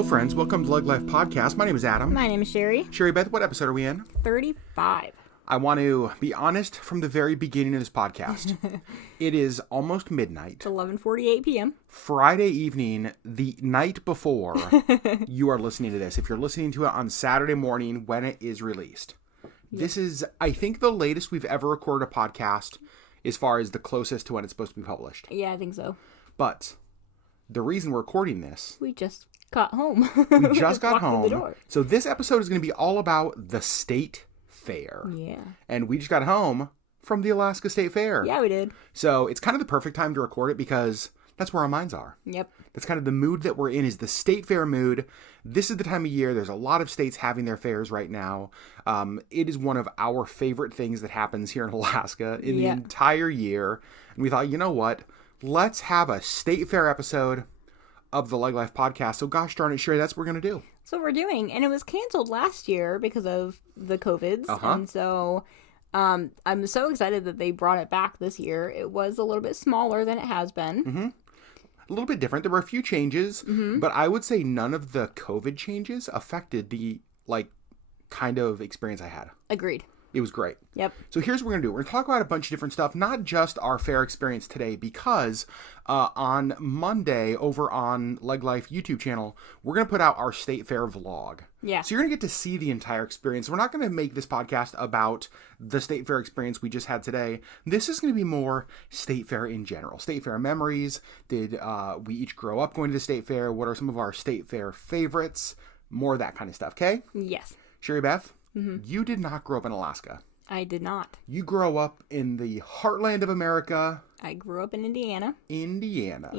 Hello, friends. Welcome to LeggLife Podcast. My name is Adam. My name is Sherry. Sherry Beth, what episode are we in? 35. I want to be honest from the very beginning of this podcast. It is almost midnight. It's 11:48 p.m. Friday evening, the night before you are listening to this. If you're listening to it on Saturday morning when it is released. Yep. This is, I think, the latest we've ever recorded a podcast as far as the closest to when it's supposed to be published. Yeah, I think so. But the reason we're recording this... We just got home. We just got home. The door. So this episode is going to be all about the state fair. Yeah. And we just got home from the Alaska State Fair. Yeah, we did. So it's kind of the perfect time to record it because that's where our minds are. Yep. That's kind of the mood that we're in, is the state fair mood. This is the time of year. There's a lot of states having their fairs right now. It is one of our favorite things that happens here in Alaska in the entire year. And we thought, you know what? Let's have a state fair episode of the LeggLife podcast. So gosh darn it, Sherry, that's what we're going to do. That's what we're doing. And it was canceled last year because of the COVIDs. And so I'm so excited that they brought it back this year. It was a little bit smaller than it has been. Mm-hmm. A little bit different. There were a few changes, but I would say none of the COVID changes affected the, kind of experience I had. Agreed. It was great. Yep. So here's what we're going to do. We're going to talk about a bunch of different stuff, not just our fair experience today, because on Monday over on LeggLife YouTube channel, we're going to put out our state fair vlog. Yeah. So you're going to get to see the entire experience. We're not going to make this podcast about the state fair experience we just had today. This is going to be more state fair in general. State fair memories. Did we each grow up going to the state fair? What are some of our state fair favorites? More of that kind of stuff, okay? Yes. Sherry Beth? You did not grow up in Alaska. I did not. You grow up in the heartland of America. I grew up in Indiana. Indiana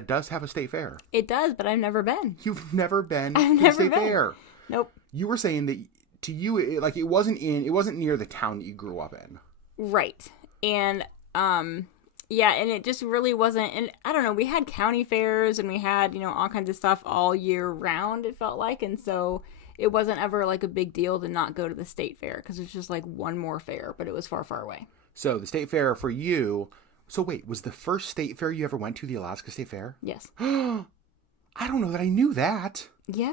does have a state fair. It does, but I've never been. You've never been to the state fair. Nope. You were saying that to you, it wasn't near the town that you grew up in. Right. And yeah, and it just really wasn't, and I don't know, we had county fairs and we had, all kinds of stuff all year round, it felt like, and so it wasn't ever like a big deal to not go to the state fair because it's just like one more fair, but it was far, far away. So the state fair for you, so wait, was the first state fair you ever went to the Alaska State Fair? Yes. I don't know that I knew that. Yeah.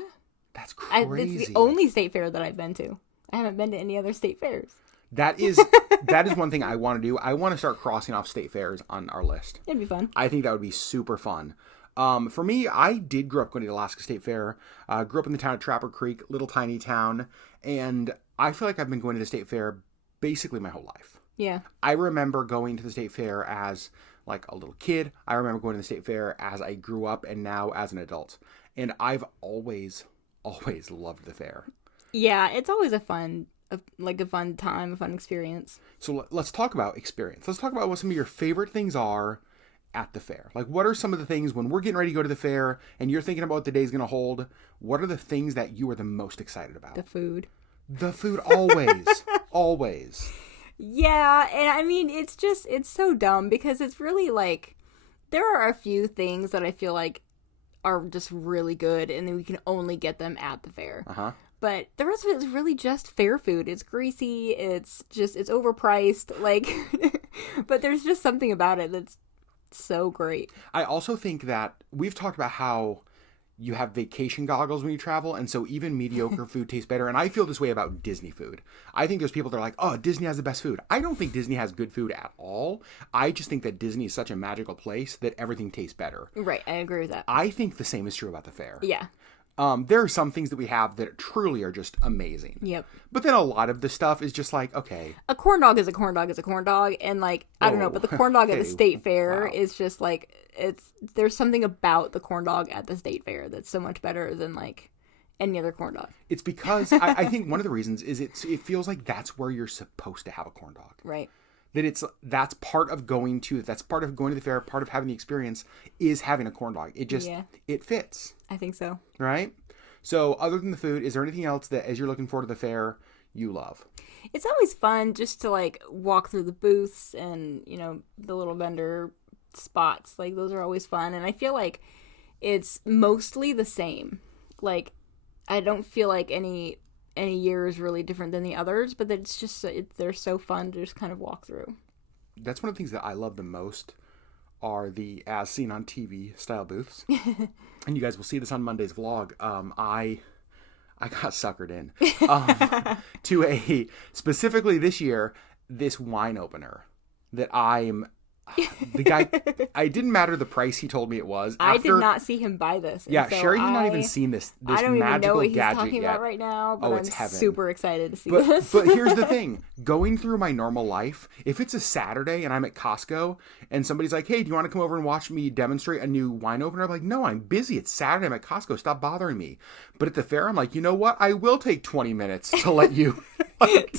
That's crazy. It's the only state fair that I've been to. I haven't been to any other state fairs. That is one thing I want to do. I want to start crossing off state fairs on our list. It'd be fun. I think that would be super fun. For me, I did grow up going to the Alaska State Fair. Grew up in the town of Trapper Creek, little tiny town. And I feel like I've been going to the state fair basically my whole life. Yeah. I remember going to the state fair as like a little kid. I remember going to the state fair as I grew up and now as an adult. And I've always loved the fair. Yeah, it's always a fun time, a fun experience. So let's talk about experience. Let's talk about what some of your favorite things are at the fair. Like, what are some of the things when we're getting ready to go to the fair and you're thinking about what the day's going to hold? What are the things that you are the most excited about? The food. The food, always. Always. Yeah, and I mean, it's so dumb because it's really like, there are a few things that I feel like are just really good and then we can only get them at the fair. Uh-huh. But the rest of it is really just fair food. It's greasy, it's overpriced, like, but there's just something about it that's so great. I also think that we've talked about how you have vacation goggles when you travel, and so even mediocre food tastes better. And I feel this way about Disney food. I think there's people that are like, oh, Disney has the best food. I don't think Disney has good food at all. I just think that Disney is such a magical place that everything tastes better. Right, I agree with that. I think the same is true about the fair. Yeah. There are some things that we have that truly are just amazing. Yep. But then a lot of the stuff is just like, okay. A corn dog is a corn dog is a corn dog. And like, I don't know, but the corn dog at the state fair is just like, there's something about the corn dog at the state fair that's so much better than like any other corn dog. It's because I think one of the reasons is it feels like that's where you're supposed to have a corn dog. Right. That's part of going to the fair, part of having the experience is having a corn dog. It fits. I think so. Right? So other than the food, is there anything else that as you're looking forward to the fair you love? It's always fun just to like walk through the booths and, the little vendor spots. Like those are always fun. And I feel like it's mostly the same. Like I don't feel like any year is really different than the others, but it's just they're so fun to just kind of walk through. That's one of the things that I love the most are the as seen on TV style booths. And you guys will see this on Monday's vlog. I got suckered in to a, specifically this year, this wine opener that the guy, it didn't matter the price he told me it was. I did not see him buy this. Yeah, so Sherry has not even seen this I don't even know what he's gadget talking yet. about right now, but it's I'm heaven. super excited to see this. But here's the thing. Going through my normal life, if it's a Saturday and I'm at Costco and somebody's like, hey, do you want to come over and watch me demonstrate a new wine opener? I'm like, no, I'm busy. It's Saturday. I'm at Costco. Stop bothering me. But at the fair, I'm like, you know what? I will take 20 minutes to let you...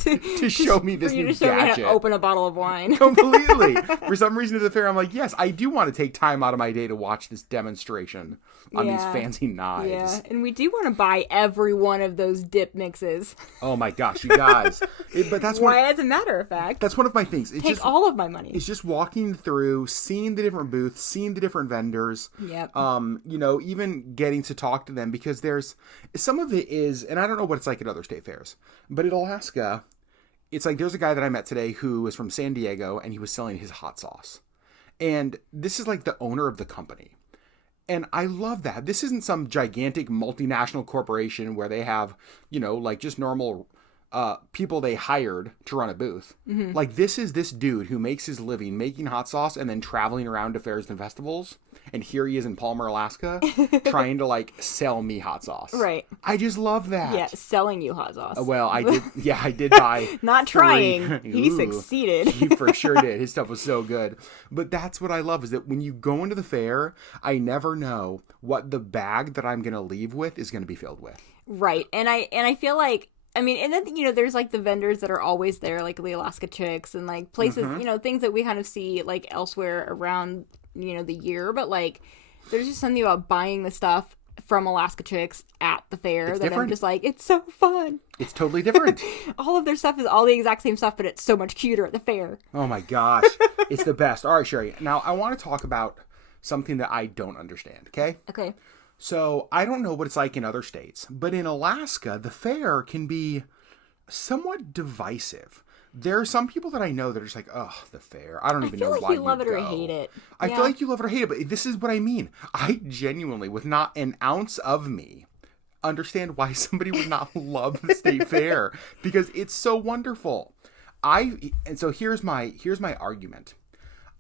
to show me this new gadget. Me how to open a bottle of wine. Completely. For some reason at the fair, I'm like, yes, I do want to take time out of my day to watch this demonstration on these fancy knives. Yeah, and we do want to buy every one of those dip mixes. Oh my gosh, you guys. But that's why, as a matter of fact, that's one of my things. Take just all of my money. It's just walking through, seeing the different booths, seeing the different vendors. Yep. Even getting to talk to them, because there's some of it is, and I don't know what it's like at other state fairs, but at Alaska, it's like there's a guy that I met today who is from San Diego, and he was selling his hot sauce. And this is like the owner of the company. And I love that. This isn't some gigantic multinational corporation where they have, like just normal people they hired to run a booth. Mm-hmm. Like this is this dude who makes his living making hot sauce and then traveling around to fairs and festivals. And here he is in Palmer, Alaska, trying to like sell me hot sauce. Right. I just love that. Yeah, selling you hot sauce. Well, I did. Yeah, I did buy. Not trying. He succeeded. He for sure did. His stuff was so good. But that's what I love, is that when you go into the fair, I never know what the bag that I'm going to leave with is going to be filled with. Right. And I feel like, I mean, and then, there's like the vendors that are always there, like the Alaska Chicks and like places, things that we kind of see like elsewhere around, the year. But like, there's just something about buying the stuff from Alaska Chicks at the fair that different. I'm just like, it's so fun. It's totally different. All of their stuff is all the exact same stuff, but it's so much cuter at the fair. Oh my gosh. It's the best. All right, Sherry. Now I want to talk about something that I don't understand. Okay? Okay. So I don't know what it's like in other states, but in Alaska, the fair can be somewhat divisive. There are some people that I know that are just like, oh, the fair. I don't even know why you go. I feel like you love it or hate it. I feel like you love it or hate it, but this is what I mean. I genuinely, with not an ounce of me, understand why somebody would not love the state fair, because it's so wonderful. And so here's my argument.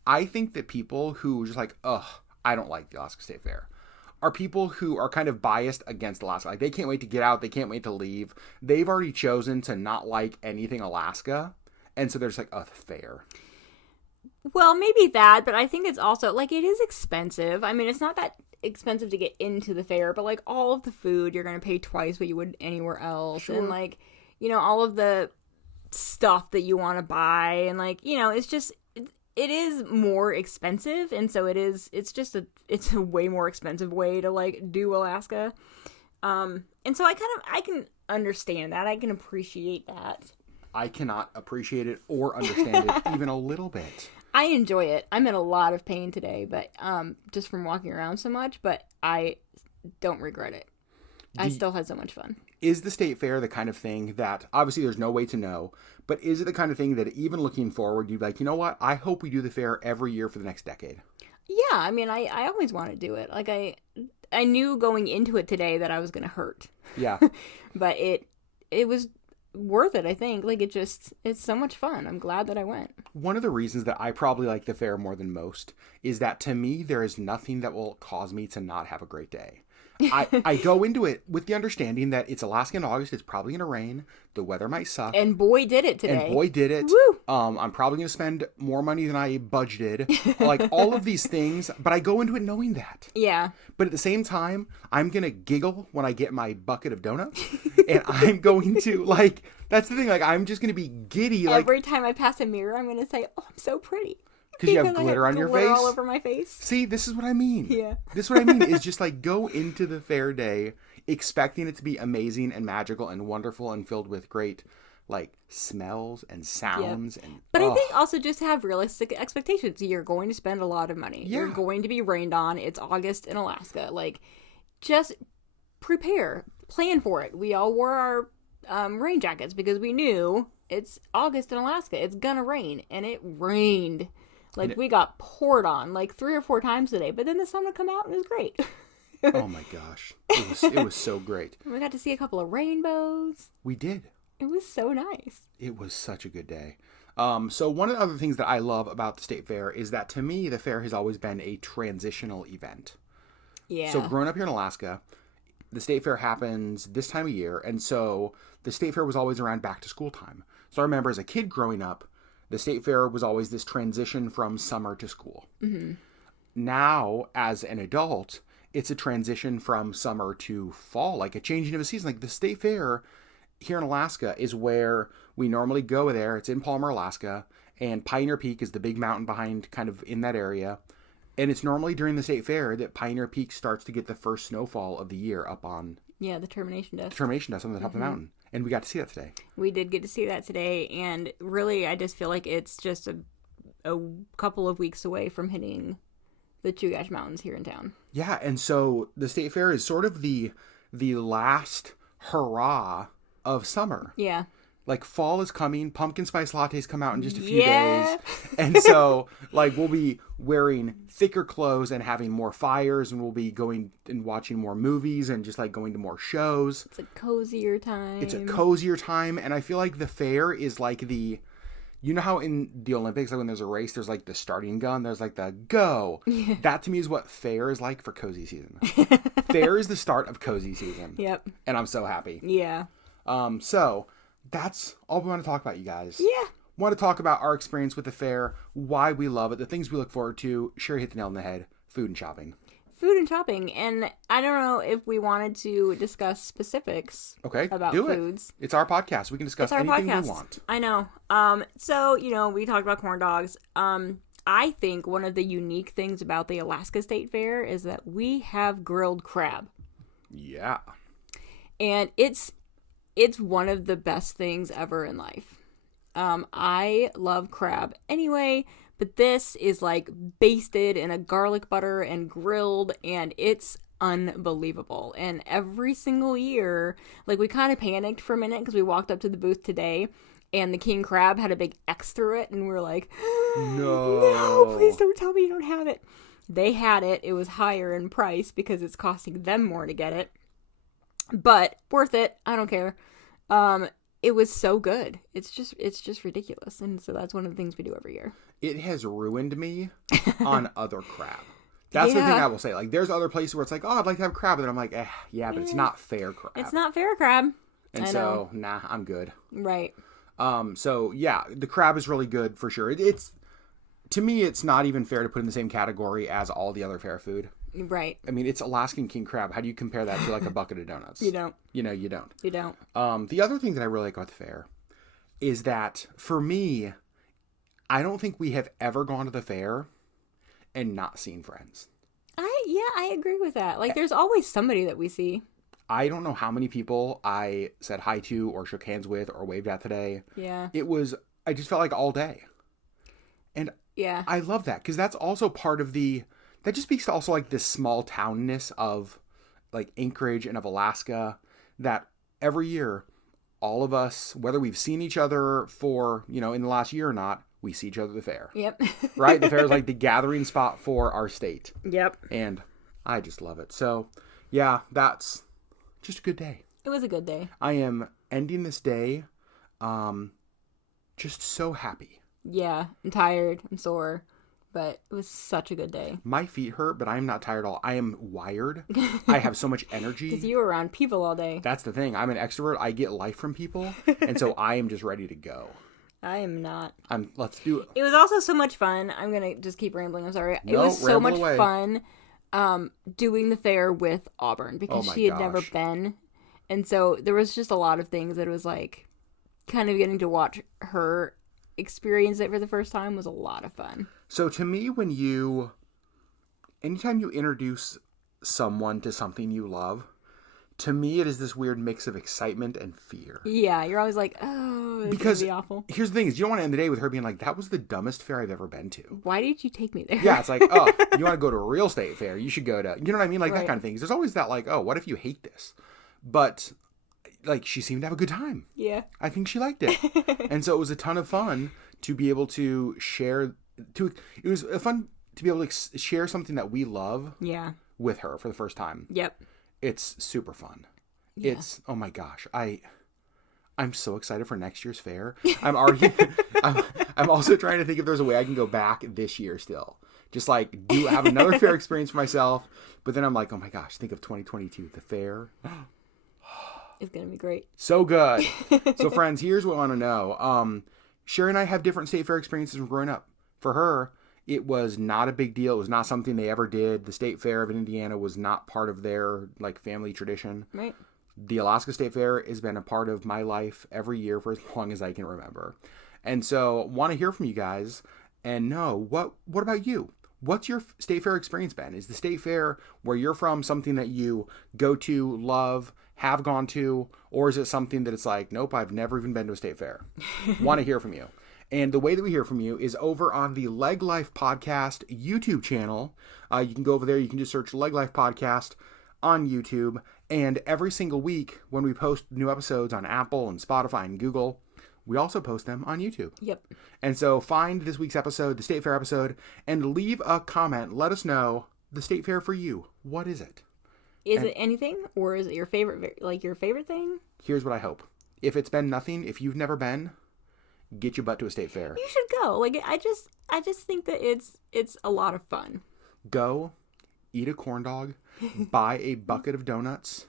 I think that people who are just like, ugh, I don't like the Alaska State Fair, are people who are kind of biased against Alaska. Like, they can't wait to get out. They can't wait to leave. They've already chosen to not like anything Alaska. And so they're just like, oh, the fair. Well, maybe that, but I think it's also, like, it is expensive. I mean, it's not that expensive to get into the fair, but, like, all of the food, you're going to pay twice what you would anywhere else. Sure. And, like, all of the stuff that you want to buy. And, like, it's just... It is more expensive, and so it's a way more expensive way to like do Alaska. And so I can understand that. I can appreciate that. I cannot appreciate it or understand it even a little bit. I enjoy it. I'm in a lot of pain today, but just from walking around so much, but I don't regret it. I still had so much fun. Is the state fair the kind of thing that, obviously there's no way to know, but is it the kind of thing that even looking forward, you'd be like, you know what? I hope we do the fair every year for the next decade. Yeah, I mean, I always want to do it. Like, I knew going into it today that I was going to hurt. Yeah. But it was worth it, I think. Like, it's so much fun. I'm glad that I went. One of the reasons that I probably like the fair more than most is that, to me, there is nothing that will cause me to not have a great day. I go into it with the understanding that it's Alaska in August. It's probably going to rain. The weather might suck. And boy, did it today. Woo! I'm probably going to spend more money than I budgeted. Like, all of these things. But I go into it knowing that. Yeah. But at the same time, I'm going to giggle when I get my bucket of donuts. And I'm going to, like, that's the thing. Like, I'm just going to be giddy. Every time I pass a mirror, I'm going to say, oh, I'm so pretty. Because you have glitter on your face? All over my face. See, this is what I mean. Yeah. This is what I mean, is just like go into the fair day expecting it to be amazing and magical and wonderful and filled with great, like, smells and sounds. Yep. But I think also just have realistic expectations. You're going to spend a lot of money. Yeah. You're going to be rained on. It's August in Alaska. Like, just prepare. Plan for it. We all wore our rain jackets because we knew it's August in Alaska. It's gonna rain. And it rained. Like, we got poured on, like, 3 or 4 times today, but then the sun would come out and it was great. Oh my gosh. It was so great. We got to see a couple of rainbows. We did. It was so nice. It was such a good day. So one of the other things that I love about the state fair is that, to me, the fair has always been a transitional event. Yeah. So growing up here in Alaska, the state fair happens this time of year, and so the state fair was always around back to school time. So I remember as a kid growing up, the state fair was always this transition from summer to school. Mm-hmm. Now, as an adult, it's a transition from summer to fall, like a changing of a season. Like the state fair here in Alaska is where we normally go there. It's in Palmer, Alaska, and Pioneer Peak is the big mountain behind kind of in that area. And it's normally during the state fair that Pioneer Peak starts to get the first snowfall of the year up on... Yeah, the termination dust. Termination dust on the top of the mountain. And we got to see that today. We did get to see that today, and really I just feel like it's just a couple of weeks away from hitting the Chugach Mountains here in town. Yeah, and so the state fair is sort of the last hurrah of summer. Yeah. Like, fall is coming. Pumpkin spice lattes come out in just a few days. And so, like, we'll be wearing thicker clothes and having more fires, and we'll be going and watching more movies and just, like, going to more shows. It's a cozier time. It's a cozier time. And I feel like the fair is like the... You know how in the Olympics, like when there's a race, there's like the starting gun, there's like the go. Yeah. That to me is what fair is like for cozy season. Fair is the start of cozy season. Yep. And I'm so happy. Yeah. So that's all we want to talk about, you guys. Yeah. Want to talk about our experience with the fair, why we love it, the things we look forward to. Sherry hit the nail on the head. Food and shopping. Food and shopping. And I don't know if we wanted to discuss specifics about foods. It's our podcast. We can discuss anything we want. I know. So, we talked about corn dogs. I think one of the unique things about the Alaska State Fair is that we have grilled crab. Yeah. And it's one of the best things ever in life. I love crab anyway, but this is like basted in a garlic butter and grilled, and it's unbelievable. And every single year, like, we kind of panicked for a minute because we walked up to the booth today and the king crab had a big X through it, and we were like, no, please don't tell me you don't have it. They had it. It was higher in price because it's costing them more to get it, but worth it. I don't care. It was so good. It's just ridiculous. And so that's one of the things we do every year. It has ruined me on other crab. That's the thing I will say. Like, there's other places where it's like, oh, I'd like to have crab. And I'm like, yeah, but it's not fair crab. It's not fair crab. And so, nah, I'm good. Right. So yeah, the crab is really good for sure. It's, to me, it's not even fair to put in the same category as all the other fair food. Right. I mean, it's Alaskan king crab. How do you compare that to like a bucket of donuts? You don't. You don't. You don't. The other thing that I really like about the fair is that, for me, I don't think we have ever gone to the fair and not seen friends. I agree with that. Like, there's always somebody that we see. I don't know how many people I said hi to or shook hands with or waved at today. Yeah. I just felt like all day. And yeah, I love that, because that's also part of that just speaks to also like this small townness of like Anchorage and of Alaska, that every year, all of us, whether we've seen each other for, in the last year or not, we see each other at the fair. Yep. Right? The fair is like the gathering spot for our state. Yep. And I just love it. So yeah, that's just a good day. It was a good day. I am ending this day just so happy. Yeah, I'm tired. I'm sore. But it was such a good day. My feet hurt, but I am not tired at all. I am wired. I have so much energy. Because you were around people all day. That's the thing. I'm an extrovert. I get life from people. And so I am just ready to go. I am not. Let's do it. It was also so much fun. I'm going to just keep rambling. I'm sorry. It was so much fun doing the fair with Auburn, because she had never been. And so there was just a lot of things that it was like kind of getting to watch her experience it for the first time was a lot of fun. So to me, anytime you introduce someone to something you love, to me it is this weird mix of excitement and fear. Yeah, you're always like, oh, it's going to be awful. Here's the thing, is you don't want to end the day with her being like, that was the dumbest fair I've ever been to. Why did you take me there? Yeah, it's like, oh, you want to go to a real state fair, you should go to, you know what I mean? Like that kind of thing. There's always that like, oh, what if you hate this? But like, she seemed to have a good time. Yeah. I think she liked it. And so it was a ton of fun to be able to share it was fun to be able to share something that we love Yeah. with her for the first time. Yep. It's super fun. Yeah. It's, oh my gosh, I'm so excited for next year's fair. I'm already, I'm also trying to think if there's a way I can go back this year still. Just like have another fair experience for myself. But then I'm like, oh my gosh, think of 2022, the fair. It's going to be great. So good. So friends, here's what I want to know. Sherry and I have different state fair experiences from growing up. For her, it was not a big deal. It was not something they ever did. The State Fair of Indiana was not part of their like family tradition. Right. The Alaska State Fair has been a part of my life every year for as long as I can remember. And so want to hear from you guys and know what about you? What's your state fair experience been? Is the state fair where you're from something that you go to, love, have gone to, or is it something that it's like, nope, I've never even been to a state fair? Want to hear from you. And the way that we hear from you is over on the LeggLife Podcast YouTube channel. You can go over there. You can just search LeggLife Podcast on YouTube. And every single week when we post new episodes on Apple and Spotify and Google, we also post them on YouTube. Yep. And so find this week's episode, the State Fair episode, and leave a comment. Let us know the State Fair for you. What is it? Is it anything, or is it your favorite thing? Here's what I hope. If it's been nothing, if you've never been, get your butt to a state fair. You should go. Like I just think that it's a lot of fun. Go, eat a corn dog, buy a bucket of donuts.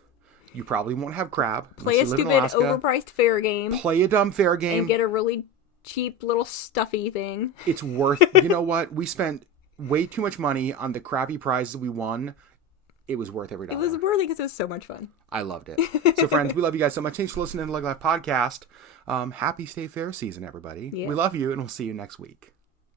You probably won't have crab. Play a stupid overpriced fair game. Play a dumb fair game. And get a really cheap little stuffy thing. It's worth, you know what? We spent way too much money on the crappy prizes we won. It was worth every dollar. It was worth it because it was so much fun. I loved it. So friends, we love you guys so much. Thanks for listening to the LeggLife Podcast. Happy State Fair season, everybody. Yeah. We love you, and we'll see you next week.